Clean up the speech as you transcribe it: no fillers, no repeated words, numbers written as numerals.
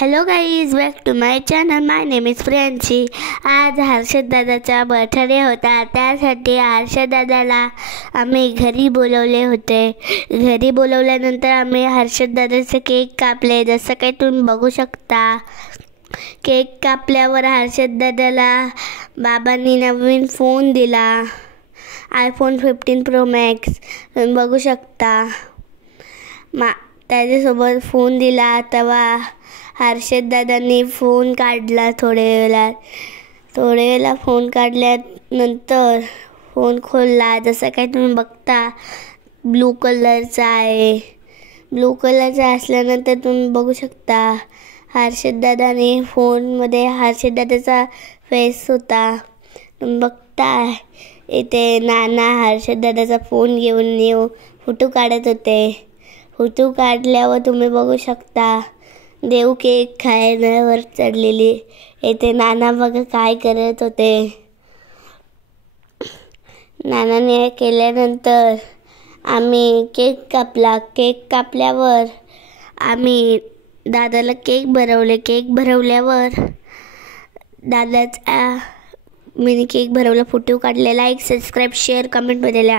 Hello guys, back to my channel. My name is Priyanshi. आज हर्षद दादाचा birthday होता. त्यासाठी हर्षद दादाला आम्ही घरी बोलवले होते. घरी बोलवल्यानंतर आम्ही हर्षद दादाचे केक कापले. जसं काही तुम्ही बघू शकता. केक कापल्यावर हर्षद दादाला बाबांनी नवीन फोन दिला, iPhone 15 Pro Max. तुम्ही बघू शकता. त्याच्यासोबत फोन दिला. तेव्हा हर्षद दादांनी फोन काढला. थोड्या वेळा फोन काढल्यानंतर फोन खोलला. जसं काही तुम्ही बघता, ब्लू कलरचा आहे. ब्लू कलरचा असल्यानंतर तुम्ही बघू शकता हर्षद दादाने फोनमध्ये हर्षद दादाचा फेस होता. तुम्ही बघताय इथे नाना हर्षद दादाचा फोन घेऊन फोटो काढत होते. फोटो काढल्यावर तुम्ही बघू शकता देव केक खाण्यावर चढलेली. इथे नाना बघा काय करत होते. नानाने केल्यानंतर आम्ही केक कापला. केक कापल्यावर आम्ही दादाला केक भरवले. केक भरवल्यावर दादाचा मिनी केक भरवला. फोटो काढले. लाईक, सबस्क्राईब, शेअर, कमेंटमध्ये लिहा.